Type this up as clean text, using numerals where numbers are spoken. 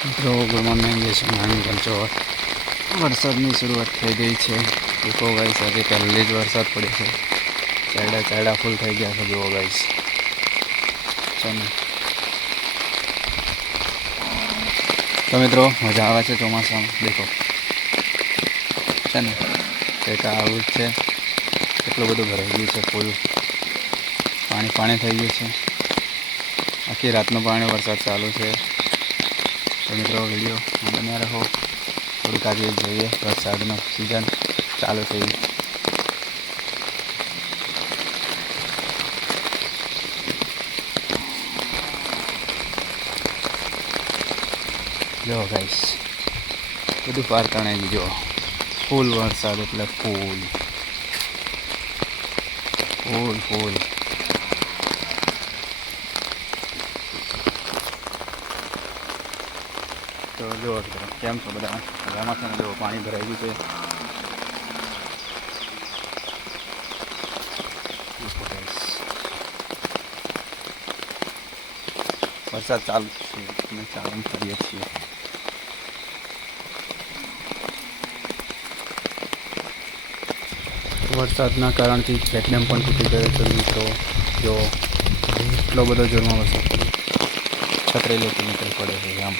મિત્રો good morning, જય શ્રી નારાયણ. કેમ છો? વરસાદની શરૂઆત થઈ ગઈ છે. દેખો ગાઈસ, આજે પહેલી જ વરસાદ પડે છે. ચાયડા ફૂલ થઈ ગયા છે. જુઓ ગાઈસ, ચાલો તો મિત્રો મજા આવે છે ચોમાસામાં. દેખો છે ને કંઈક આવું જ છે. કેટલું બધું ભરાઈ ગયું છે. ફૂલ પાણી થઈ ગયું છે. આખી રાતનું પાણી વરસાદ ચાલુ છે. તો મિત્રો વિડીયો બન્યા રહો. થોડીક આગળ જોઈએ. વરસાદનો સિઝન ચાલુ થઈ ગઈ. જો ગાઈસ, બધું પાર તણાઈ ગયું. જો ફૂલ વરસાદ એટલે ફૂલ. તો જો કેમ છો બધા? મજામાં છે ને? જો પાણી ભરાઈ ગયું છે. વરસાદ ચાલુ છે. અમે ચાલુ કરીએ છીએ. વરસાદના કારણથી ચેકડેમ પણ તૂટી ગયો છે. મિત્રો જો એટલો બધો જોરમાં વરસાદ પડ્યો. 17 કિલોમીટર પડે છે આમ.